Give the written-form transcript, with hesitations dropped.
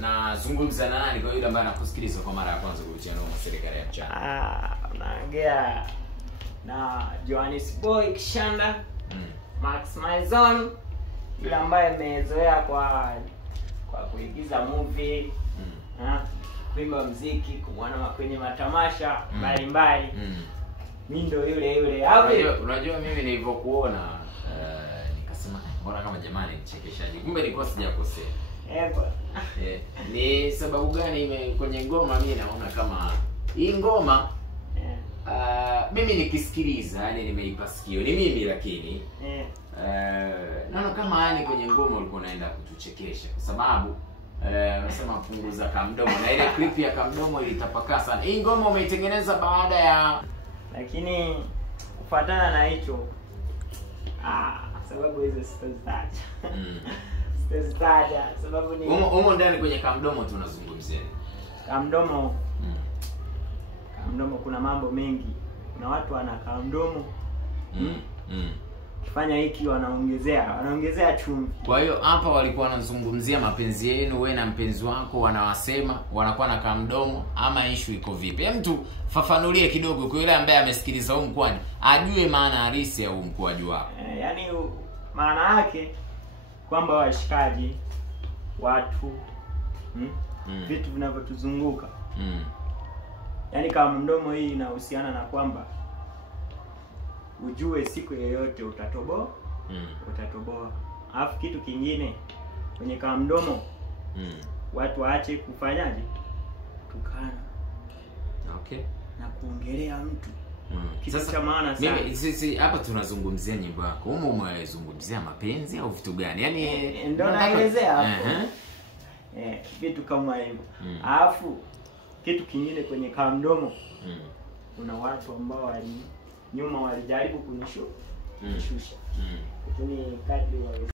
nazungumza na nani kwa yule ambaye anakusikiliza kwa mara ya kwanza kupitia Noma Serikali ya Mchana? Naongea na Johannes Boy Kishanda, Max Maison, yule ambaye amezoea kwa kuigiza movie, kuimba muziki, kumwona kwenye matamasha mbalimbali. Mimi ndo yule hapo. Unajua mimi nilivyokuona nikasema mbona kama jamani nichekeshaji. Kumbe nilikuwa sijakosea. Ni sababu gani kwenye ngoma mimi naona kama hii ngoma mimi nikisikiliza yani nimeipa sikio ni mimi, lakini naona kama yani kwenye ngoma ulikuwa unaenda kutuchekesha kwa sababu unasema punguza kamdomo, na ile clip ya kamdomo ilitapakaa sana. Hii ngoma umeitengeneza baada ya, lakini kufuatana na hicho sababu hizo sitazitaja. Sitazitaja sababu ni umo ndani kwenye kamdomo tunazungumzia kamdomo. Kamdomo kuna mambo mengi, kuna watu wana kamdomo kifanya hiki wanaongezea chumvi. Kwa hiyo hapa walikuwa wanazungumzia mapenzi yenu wewe na mpenzi wako, wanawasema wanakuwa na kamdomo, ama issue iko vipi? Hem, tu fafanulie kidogo kwa yule ambaye amesikiliza huu mkwaju ajue maana halisi ya huu mkwaju wako. Yaani maana yake kwamba washikaji, watu vitu vinavyotuzunguka, yaani kama mdomo hii inahusiana na kwamba ujue siku yoyote utatoboa. Utatoboa. Alafu kitu kingine kwenye kama mdomo watu waache kufanyaje? Tukana. Okay. Na kuongelea mtu. Kitu cha maana sana. Mimi sisi hapa tunazungumzia nyimbo yako. Umezungumzia mapenzi au vitu gani? Yaani ndio naelezea hapo. Vitu kama hivyo. Alafu kitu kingine kwenye kama mdomo kuna watu ambao nyuma walijaribu kunishusha. Lakini kadri